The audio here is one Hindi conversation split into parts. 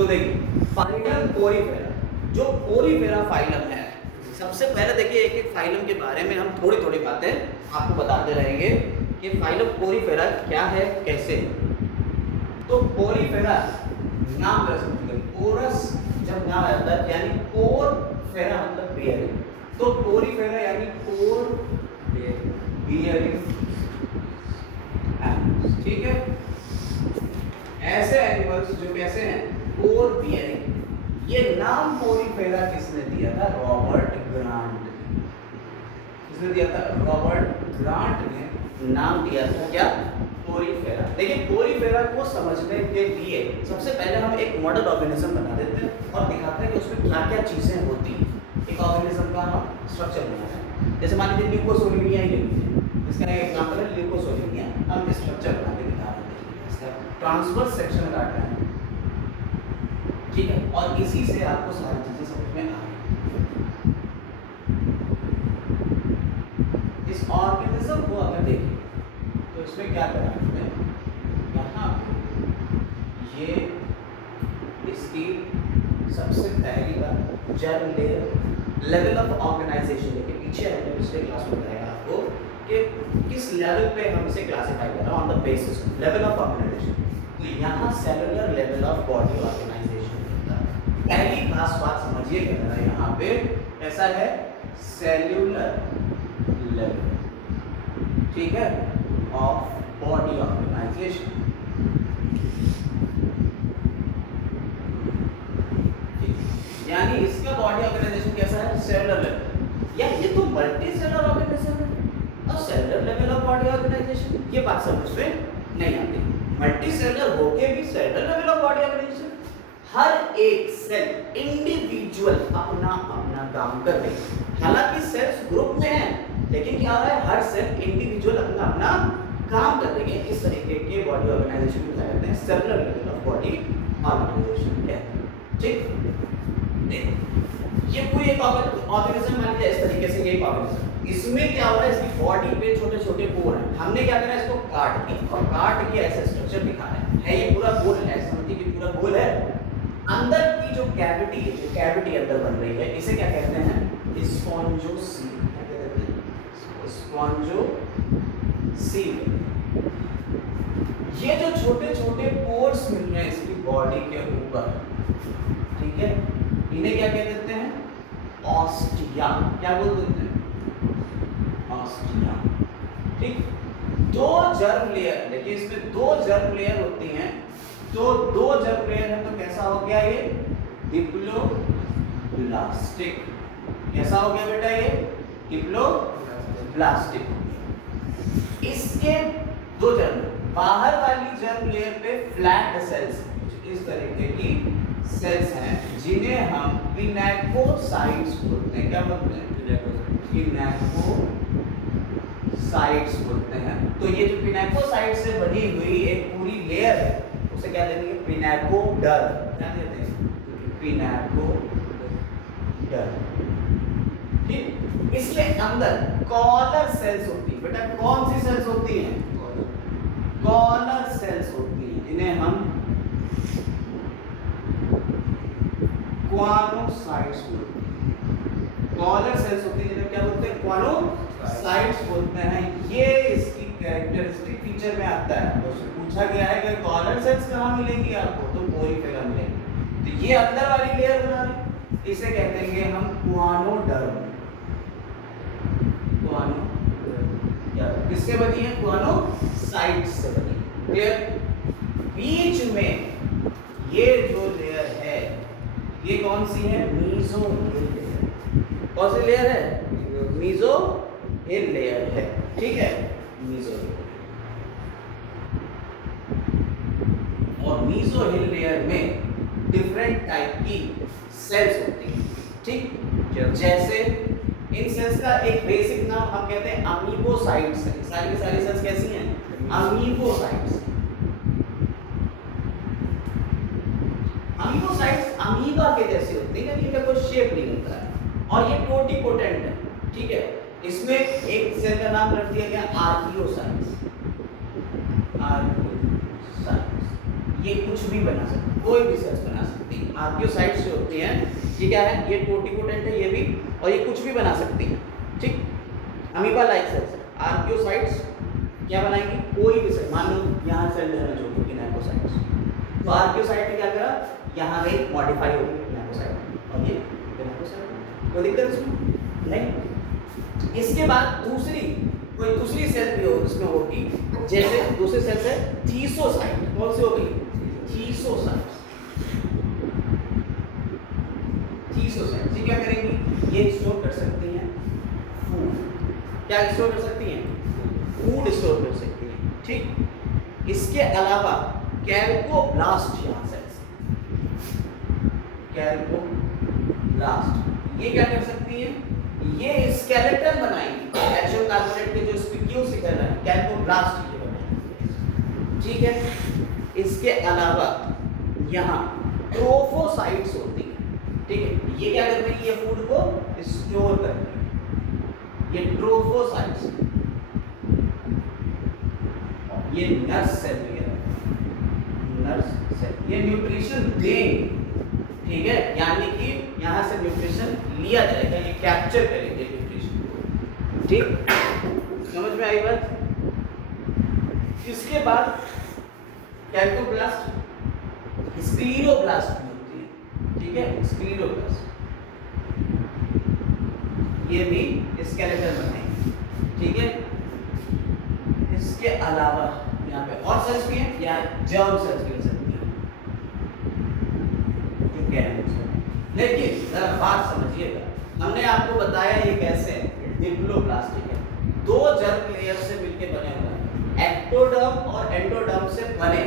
तो देखिए फाइलम पोरीफेरा, जो पोरीफेरा फाइलम है, सबसे पहले देखिए एक एक फाइलम के बारे में हम थोड़ी थोड़ी बातें आपको बताते रहेंगे कि फाइलम पोरीफेरा क्या है, कैसे। तो पोरीफेरा नाम रख सकते हैं, पोरस जब नाम आता है यानी पोर फेरा मतलब बियरिंग, तो पोरीफेरा यानी पोर बियरिंग, ठीक है। ऐसे एनिमल्स जो कैसे हैं, पोर बियरिंग। ये नाम पोरीफेरा किसने दिया था? रॉबर्ट ग्रांट ने। किसने दिया था? रॉबर्ट ग्रांट ने नाम दिया था क्या? पोरीफेरा। देखिए पोरीफेरा को समझने के लिए सबसे पहले हम एक मॉडल ऑर्गेनिज्म बना देते हैं और दिखाते हैं कि उसमें क्या क्या चीजें होती हैं। एक ऑर्गेनिज्म का हम स्ट्रक्चर बनाते हैं, जैसे मान लीजिए ल्यूकोसोलिनिया ही ले लीजिए, इसका एक एग्जांपल है ल्यूकोसोलिनिया। हम स्ट्रक्चर बना के दिखा रहे हैं, इसका ट्रांसवर्स सेक्शन काट रहे हैं, ठीक है, और इसी से आपको सारी चीजें समझ में आ रही। इस ऑर्गेनिज्म को अगर देखें तो इसमें क्या करना है, यहाँ पे ये इसकी सबसे पहली बात germ layer, level of organization. देखिए पीछे हमने पिछले क्लास में बताया आपको कि किस लेवल पे हम इसे क्लासिफाई कर रहे हैं, on the basis level of organization. तो यहाँ cellular level of body organization होता है। पहली खास बात समझिए कि यहाँ पे ऐसा है सेल्यूलर लेवल, ठीक है, ऑफ बॉडी ऑर्गेनाइजेशन। यानी इसका बॉडी ऑर्गेनाइजेशन कैसा है? Cellular level. या ये तो मल्टी सेलुलर ऑर्गेनाइजेशन है और cellular level of body organization, ये बात समझ में नहीं आती। मल्टी सेलुलर होके भी cellular level of body organization, हर एक सेल इंडिविजुअल अपना अपना काम कर रही है। हालांकि सेल्स ग्रुप में है, लेकिन क्या हो रहा है, हर सेल इंडिविजुअल अपना अपना काम कर रही है। इस तरीके के बॉडी ऑर्गेनाइजेशन को कहते हैं cellular level of body organization कहते हैं, ठीक। ये पूरी एक ऑर्गेनिज्म मान लीजिए इस तरीके से, ये ऑर्गेनिज्म, इसमें क्या हो रहा है, इसकी बॉडी पे छोटे छोटे पोर हैं। हमने क्या करना है, इसको काट के और काट के ऐसा स्ट्रक्चर दिखा रहे हैं। ये पूरा गोल है, समझिए कि पूरा गोल है। अंदर की जो कैविटी है, जो कैविटी अंदर बन रही है, इसे क्या कहते हैं? स्पॉन्जोसील। क्या कहते हैं? स्पॉन्जोसील। ये जो छोटे छोटे पोर्स मिल रहे हैं इसकी बॉडी के ऊपर, ठीक है, इन्हें क्या कह देते हैं? ऑस्टिया। क्या बोल देते हैं? ऑस्टिया, ठीक। दो जर्म लेयर, देखिए इसमें दो जर्म लेयर होती हैं, तो दो जर्म लेयर है तो कैसा हो गया ये? डिप्लोब्लास्टिक। कैसा हो गया बेटा ये? डिप्लोब्लास्टिक। इसके दो जर्म, बाहर वाली जर्म लेयर पे फ्लैट सेल्स, इस तरीके की सेल्स हैं जिन्हें हम पिनेकोसाइट्स बोलते हैं। क्या बोलते हैं? पिनेकोसाइट्स बोलते हैं। तो ये जो पिनेकोसाइट से बनी हुई एक पूरी लेयर है, उसे क्या देंगे? पिनेकोडर्म। क्या देते हैं? पिनेकोडर्म, ठीक। इसके अंदर कॉलर सेल्स होती है। बेटा कौन सी सेल्स होती हैं? कॉलर सेल्स होती हैं, जिन्हें हम क्वानोसाइट्स बोलते हैं। कॉलर सेल्स होती है जिन्हें क्या बोलते हैं? क्वानोसाइट्स बोलते हैं। ये इसकी कैरेक्टरिस्टिक फीचर में आता है। तो पूछा गया है कि कॉलर सेल्स कहाँ मिलेंगी आपको? तो पोरीफेरा मिलेंगी। तो ये अंदर वाली लेयर बना रही, इसे कहते हैं हम क्वानोडर्म। किससे बनी है? क्वानोसाइट्स से बनी। क्लियर? बीच में ये जो लेयर है, ये कौन सी है? मीसोहिल लेयर। कौन सी लेयर है? मीसोहिल लेयर है, ठीक है, मीसोहिल। और मीसोहिल लेयर में डिफरेंट टाइप की सेल्स होती हैं, ठीक। जैसे इन सेल्स का एक बेसिक नाम हम कहते हैं अमीबोसाइट्स है। सारी की सारी सेल्स कैसी हैं? अमीबोसाइट्स। अमीबोसाइट्स अमीबा के जैसे होते हैं, लेकिन इनका कोई शेप नहीं होता है और ये टोटीपोटेंट है, ठीक है। इसमें एक सेल का नाम रख दिया गया आर्कियोसाइट्स। आर्कियोसाइट्स ये कुछ भी बना सकते, कोई भी सेल्स बना सकती है। आर्कियोसाइट्स जो होती हैं, ये क्या है, ये टोटिपोटेंट है ये भी, और ये कुछ भी बना सकती हैं, ठीक। अमीबा लाइक सेल्स, आर्कियोसाइट्स क्या बनाएंगी, कोई भी सेल, मान लो यहाँ सेल है जो कि ग्लाइकोसाइट्स, तो आर्कियोसाइट ने क्या करा, यहाँ गई मॉडिफाई हो गई ग्लाइकोसाइट, और ये ग्लाइकोसाइट, कोई दिक्कत इसमें नहीं। इसके बाद कोई दूसरी सेल भी हो इसमें होगी, जैसे दूसरी सेल से थीसोसाइट, कौन सी हो गई, थीसोसाइट, थीसोसाइट ये क्या करेंगी, ये स्टोर कर सकती हैं फूड, क्या स्टोर कर सकती हैं, फूड स्टोर कर सकती हैं, ठीक। इसके अलावा कैल्कोब्लास्ट, यहाँ सेल्स कैल्कोब्लास्ट, ये क्या कर सकती हैं, ये स्केलेटन बनाएंगे, कैल्शियम कार्बोनेट के जो स्पिक्यूल्स निकल रहे हैं, कैल्कोब्लास्ट ये बनाएंगे, ठीक है। इसके अलावा यहाँ ट्रोफोसाइट्स होती हैं, ठीक है, ये क्या कर रही है, ये फूड को स्टोर कर रही है, ये ट्रोफोसाइट्स, ये नर्स सेल नर्स सेल, ये न्यूट्रिशन देंगे, ठीक है, यानी कि यहाँ से न्यूट्रिशन लिया जाएगा, ये कैप्चर करेंगे न्यूट्रिशन को, ठीक, समझ में आई बात। इसके बाद कैल्कोब्लास्ट, स्क्लीरोब्लास्ट भी होती है, ठीक है, स्क्लीरोब्लास्ट, ये भी स्केलेटन बनाएंगे, ठीक है। इसके अलावा यहाँ पे और सेल्स भी हैं, या जर्म सेल्स भी हो सकती हैं, लेकिन जरा बात समझिएगा, हमने आपको बताया ये कैसे है, डिप्लोप्लास्टिक है, दो जर्म लेयर से मिलके बने हुए हैं, एक्टोडर्म और एंडोडर्म से बने,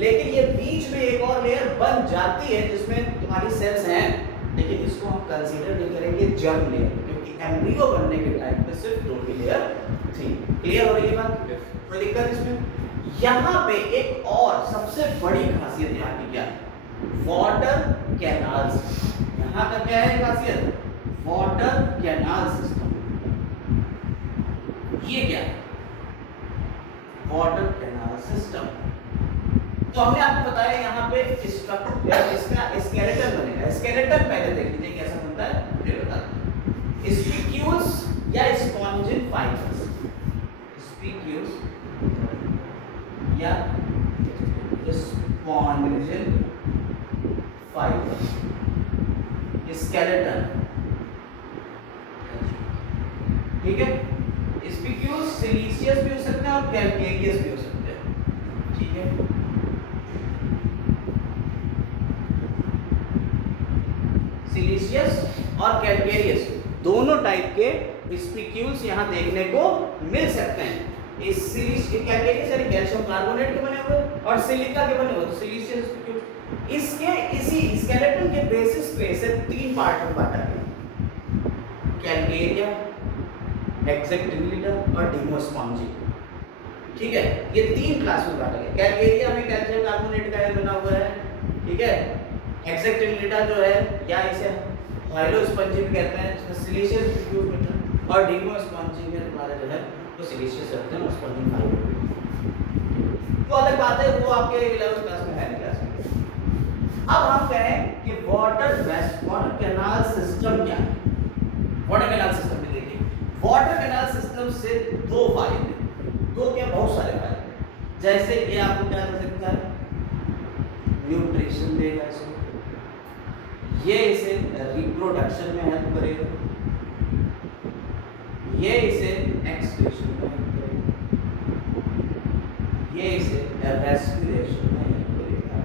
लेकिन ये बीच में एक और लेयर बन जाती है जिसमें तुम्हारी सेल्स हैं, लेकिन इसको हम कंसीडर नहीं करेंगे जर्म लेयर, क्योंकि एम्ब्रियो बनने के टाइम पे सिर्फ दो ही लेयर थी। क्लियर हो रही है बात, कोई दिक्कत इसमें। यहाँ पे एक और सबसे बड़ी खासियत यहाँ की क्या है, वाटर कैनाल्स, यहाँ का क्या है खासियत, वाटर कैनाल सिस्टम, ये क्या है, वाटर कैनाल सिस्टम। तो हमने आपको बताया यहाँ पे स्ट्रक्चर, इसका स्केलेटन बनेगा, स्केलेटन पहले देख लीजिए कैसा बनता है, फिर बताते हैं। स्पिक्यूल्स या स्पॉन्जिन फाइबर्स, स्पिक्यूल्स या स्पॉन्जिन फाइबर्स, स्केलेटन, ठीक है। स्पिक्यूल्स सिलिशियस भी हो सकते हैं और कैल्केरियस भी हो सकते हैं, ठीक है। सिलिशियस और कैल्केरियस दोनों टाइप के स्पिक्यूल्स यहाँ देखने को मिल सकते हैं। इस कैल्केरियस यानी कैल्शियम कार्बोनेट के बने हुए और सिलिका के बने हुए, तो सिलिशियस स्पिक्यूल। इसके इसी स्केलेटन के बेसिस पे इसे तीन पार्ट में बांटा गया, कैल्केरिया, हेक्सेक्टिनिटा और डिमोस्पॉन्जी, ठीक है। ये तीन क्लास में बांटा गया। कैल्केरिया में कैल्शियम कार्बोनेट का बना हुआ है, ठीक है। हेक्सेक्टिनिटा जो है या इसे हाइलोस्पॉन्जी भी कहते हैं, इसमें सिलिशियस स्पिक्यूल मिलता है, और डिमोस्पॉन्जी में तुम्हारा जो है वो सिलिशियस रखते हैं, स्पॉन्जिन फाइबर। तो अलग बात है, वो आपके 11th क्लास में है क्लास में। अब हम कहें कि वाटर कैनाल सिस्टम क्या है। वाटर कैनाल सिस्टम में देखिए, वाटर कैनाल सिस्टम से दो फायदे, दो क्या बहुत सारे फायदे। जैसे ये आपको क्या कर सकता है, न्यूट्रिशन देगा इसको, ये इसे रिप्रोडक्शन में हेल्प करेगा, ये इसे एक्सक्रीशन में हेल्प करेगा, ये इसे रेस्पिरेशन में हेल्प करेगा,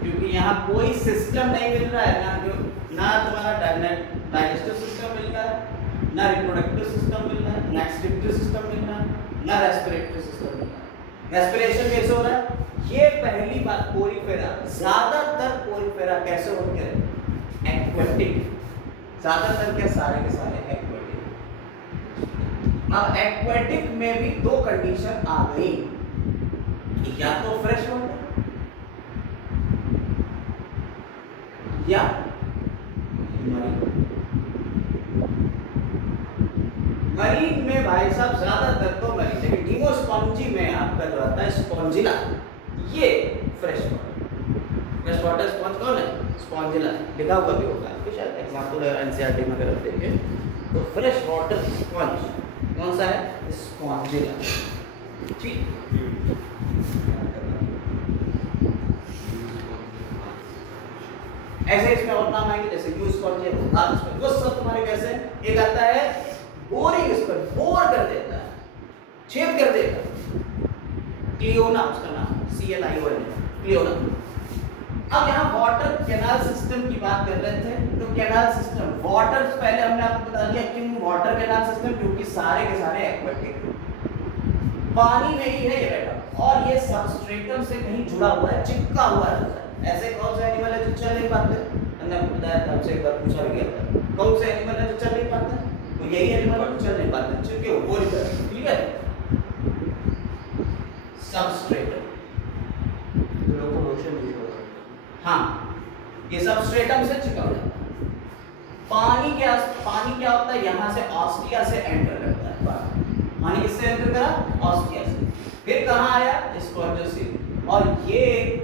क्योंकि यहाँ कोई सिस्टम नहीं मिल रहा है, ना तुम्हारा डाइजेस्टिव सिस्टम मिल रहा है, ना रिप्रोडक्टिव सिस्टम मिल रहा है, ना एक्सक्रीटिव सिस्टम मिल रहा है, ना रेस्पिरेटरी सिस्टम मिल रहा है। रेस्पिरेशन कैसे हो रहा है, ये पहली बात, पोरीफेरा, ज्यादातर पोरीफेरा कैसे होते हैं, एक्वेटिक, ज्यादातर क्या, सारे के सारे एक्वेटिक। अब एक्वेटिक में भी दो कंडीशन आ गई, या तो फ्रेश वाटर या मरीन में भाई साहब ज्यादातर तो मरीन, लेकिन डिमोस्पॉन्जी में आपका जो आता है स्पॉन्जिला, ये fresh water. Fresh water sponge कौन है? स्पॉन्जिला, लिखा हुआ भी होगा आपके शायद एग्जाम्पल एनसीईआरटी में अगर आप देखें तो फ्रेश वाटर स्पॉन्ज कौन सा है? स्पॉन्जिला। ठीक, ऐसे इसमें और नाम आएंगे जैसे यू स्पॉन्ज है, वो सब तुम्हारे कैसे? एक आता है बोरिंग स्पॉन्ज, बोर कर देता है, छेद कर देता है, क्लियोना उसका नाम, CLION, क्लियोना। अब यहाँ वाटर कैनाल सिस्टम की बात कर रहे थे, तो कैनाल सिस्टम वाटर पहले हमने आपको बता दिया क्यों वाटर कैनाल सिस्टम, क्योंकि सारे के सारे एक्वेटिक पानी में ही है ये बैठा और ये सबस्ट्रेटम से कहीं जुड़ा हुआ है, चिपका हुआ रहता है। ऐसे कौन से एनिमल है जो चल नहीं पाते? हमने आपको बताया था, हमसे एक बार पूछा भी गया था, कौन से एनिमल है जो चल नहीं पाते? तो यही एनिमल है जो चल नहीं पाते, चिपके वो बोल कर, ठीक है? सबस्ट्रेटम, लोकोमोशन नहीं होता। हाँ, ये सबस्ट्रेटम से चिपका हुआ है। पानी क्या होता है? यहाँ से ऑस्टिया से एंटर करता है पानी किससे एंटर करा? ऑस्टिया से। फिर कहाँ आया? स्पॉन्जोसिल। और ये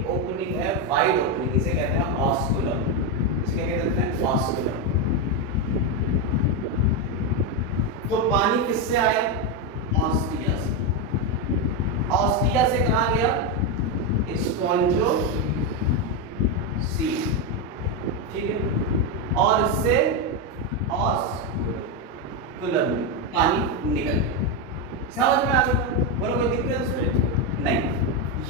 ओपनिंग है वाइड ओपनिंग, इसे कहते हैं ऑस्कुलम। इसके क्या कहते हैं? ऑस्कुलम। तो पानी किससे आया? ऑस्टिया से। ऑस्टिया से कहाँ गया? स्पॉन्जोसिल, ठीक है? और इससे ऑस्कुलम में पानी निकल गया। समझ में आ गया? बोलो कोई दिक्कत इसमें? नहीं।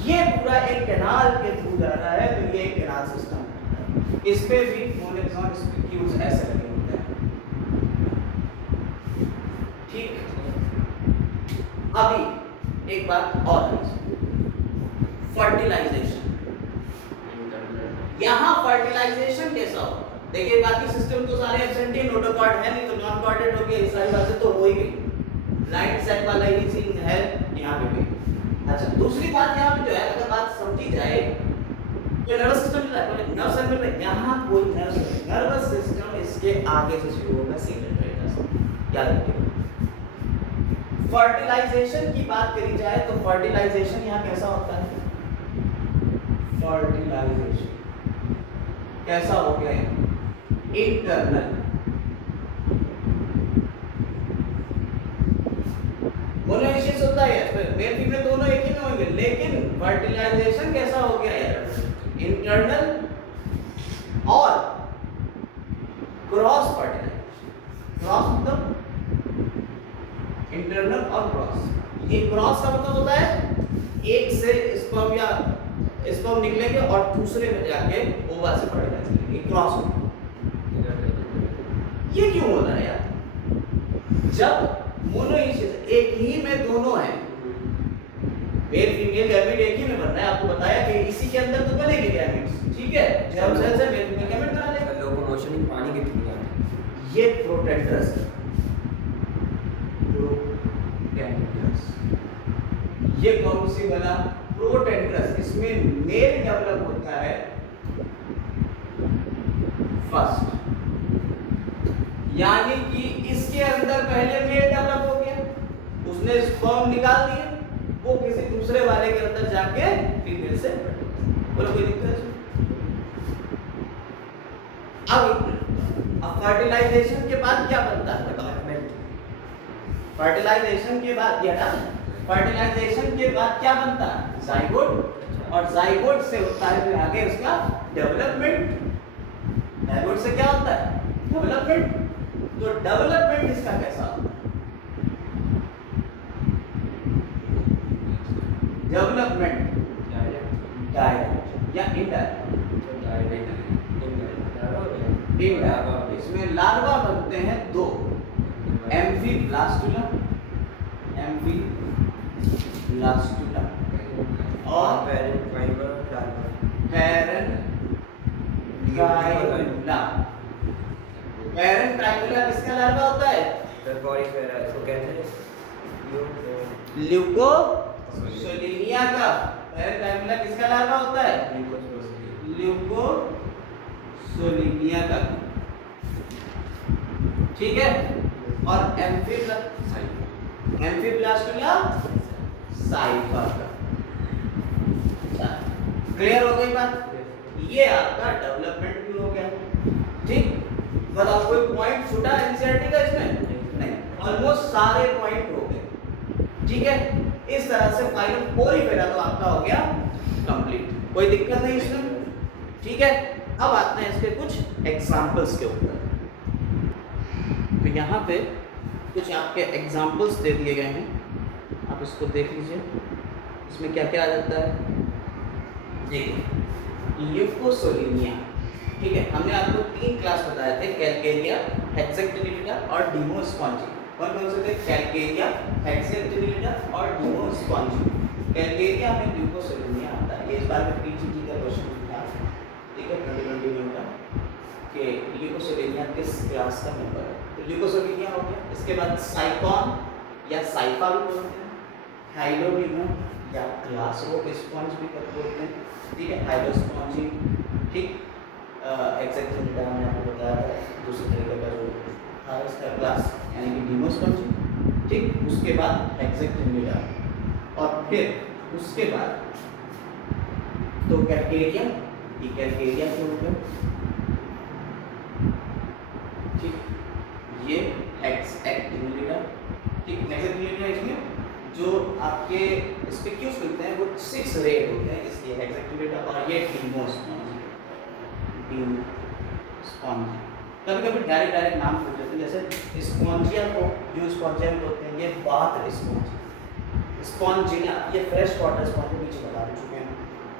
ये पूरा एक कैनाल के थ्रू जा रहा है, तो ये एक कैनाल सिस्टम है। इस पे भी मोनोक्सॉन स्पिक्यूल्स ऐसे लगे होते हैं, ठीक। अभी एक बात और, फर्टिलाइजेशन। यहाँ फर्टिलाइजेशन कैसा होगा? देखिए बाकी सिस्टम तो सारे एब्सेंट ही, नोटोकॉर्ड है नहीं तो नॉन कॉर्डेड हो गया, ये सारी बातें तो हो ही गई। लाइट सेट वाला ही सीन है यहाँ पे भी। अच्छा, दूसरी बात यहाँ पे जो है, अगर बात समझी जाए तो नर्वस सिस्टम जो है, नर्वस सिस्टम में यहाँ कोई नर्वस सिस्टम इसके आगे से शुरू होगा, सिग्नल याद रखिए। फर्टिलाइजेशन की बात करी जाए तो फर्टिलाइजेशन यहाँ कैसा होता है? फर्टिलाइजेशन कैसा हो गया? इंटरनल। मोनोइशियस होता है, मेल फीमेल दोनों एक ही में होंगे, लेकिन फर्टिलाइजेशन कैसा हो गया यार? इंटरनल और क्रॉस फर्टिलाइजेशन। क्रॉस मतलब इंटरनल और क्रॉस। ये क्रॉस का मतलब होता है एक से स्पर्म या स्पर्म निकलेंगे और दूसरे में जाके ओवा से फर्टिलाइज करेंगे, क्रॉस होता है। ये क्यों होता है यार? जब मोनोइशियस एक ही में दोनों हैं, मेल फीमेल गैमेट एक ही में बनना है, आपको बताया कि इसी के अंदर तो बनेंगे गैमेट्स, ठीक है? जर्म सेल से मेल फीमेल गैमेट बना लेगा। लोकोमोशन पानी के थ्रू जाता है। ये प्रोटेक्टर्स, प्रोटेक्टर्स, ये कौन सी बना? प्रोटेक्टर्स। इसमें मेल डेवलप होता है फर्स्ट, यानी कि इसके अंदर पहले मेल डेवलप हो गया, उसने स्पर्म निकाल दिए, वो किसी दूसरे वाले के अंदर जाके फीमेल से बोलो कोई दिक्कत है? अब फर्टिलाइजेशन के बाद क्या बनता है? फर्टिलाइजेशन के बाद फर्टिलाइजेशन के बाद क्या बनता है? जाइगोट। और जाइगोट से होता है फिर आगे उसका डेवलपमेंट। जाइगोट से क्या होता है? डेवलपमेंट। तो डेवलपमेंट इसका कैसा होता है? डेवलपमेंट डायरेक्ट या इनडायरेक्ट? इनडायरेक्ट। इसमें लार्वा बनते हैं दो, एम्फीब्लास्टुला और पैरेंट्राइमुला। पैरेंट्राइमुला किसका लार्वा होता है? ल्यूकोसोलिनिया का। पैरेंट्राइमुला किसका लार्वा होता है? ल्यूकोसोलिनिया का, ठीक है? और एम्फीब्लास्टुला साइफा का। क्लियर हो गई बात? ये आपका डेवलपमेंट भी हो गया। ठीक, बताओ कोई पॉइंट छूटा एनसीईआरटी का इसमें? नहीं, ऑलमोस्ट सारे पॉइंट हो गए। ठीक है, इस तरह से फाइनल पोरीफेरा तो आपका हो गया कंप्लीट, कोई दिक्कत नहीं इसमें। ठीक है, अब आते हैं इसके कुछ एग्जांपल्स के ऊपर। तो यहाँ पे कुछ आपके एग्जांपल्स दे दिए गए हैं, आप इसको देख लीजिए। इसमें क्या क्या आ जाता है, देखिए ल्यूकोसोलिनिया। ठीक है, हमने आपको 3 क्लास बताए थे, कैलकेरिया, हेक्सेक्टिनिलिडा और डिमोस्पॉन्जी। कौन कौन से थे? कैलकेरिया, हेक्सेक्टिनिलिडा और डिमोस्पॉन्जी। कैलकेरिया में ल्यूकोसोलिनिया आता है, ये इस बार में पीजीटी का क्वेश्चन था। ठीक है, 2021 का कि ल्यूकोसोलिनिया किस क्लास का मेंबर है। तो ल्यूकोसोलिनिया हो गया। इसके बाद साइकॉन या साइफा भी बोलते हैं, हाइलोडिमो या क्लास रोक स्पॉन्ज भी बोलते हैं। ठीक है, हाइलोस्पॉन्जी। ठीक, एक्जेक्टिनिलिडा मैंने आपको बताया था, दूसरे तरीके का जो था इसका क्लास, यानी कि डिमोस्पॉन्जी। ठीक, उसके बाद एक्जेक्टिनिलिडा और फिर उसके बाद तो कैलकेरिया, ये कैलकेरिया क्यों हो गया। ठीक, ये हेक्सेक्टिनिलिडा। ठीक, हेक्सेक्टिनिलिडा इसमें जो आपके इस पे क्यूज मिलते हैं वो 6 रेड होते हैं, इसलिए हेक्सेक्टिनिलिडा। और ये डिमोस्पॉन्जी, डिमोस्पॉन्जी। कभी-कभी डायरेक्ट नाम पूछ लेते हैं, जैसे स्पॉन्जिया को जो स्पॉन्जिया बोलते हैं, ये बाथ स्पॉन्ज, स्पॉन्जिना ये फ्रेश वाटर स्पॉन्ज, पीछे बता चुके हैं।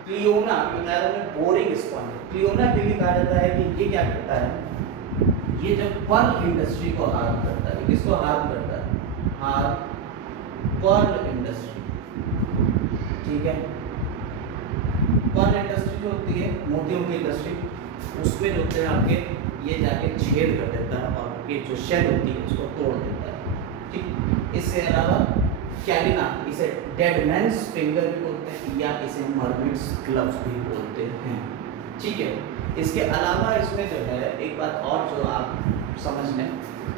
क्लियोना, क्लियोना में बोरिंग स्पॉन्ज। क्लियोना के लिए कहा जाता है कि ये क्या करता है, ये जब पर्ल इंडस्ट्री को हार्म करता है। किसको हार्म करता है? Harm pearl industry. ठीक है, पर्ल इंडस्ट्री जो होती है मोतियों की इंडस्ट्री, उसमें जो होते हैं आपके ये जाके छेद कर देता है और ये जो शेल होती है उसको तोड़ देता है। ठीक, इससे अलावा कैलिना, इसे डेड मैन्स फिंगर भी बोलते हैं या इसे मर्मिट्स ग्लव्स भी बोलते हैं। ठीक है, इसके अलावा इसमें जो है एक बात और जो आप समझ लें,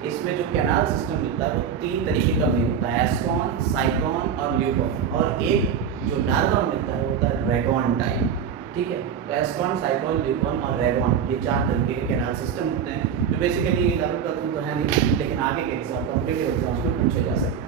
इसमें जो कैनाल सिस्टम मिलता है वो 3 तरीके का मेन होता है, एस्कॉन, साइकॉन और ल्यूकॉन। और एक जो डार्गॉन मिलता है वो होता है रेगॉन टाइप। ठीक है, तो एस्कॉन, साइकॉन, ल्यूकॉन और रेगॉन, ये 4 तरीके के कैनाल सिस्टम होते हैं जो बेसिकली लेवल का तो है नहीं, लेकिन आगे के एग्जाम, कॉम्पिटिटिव एग्जाम्स में पूछे जा सकते हैं।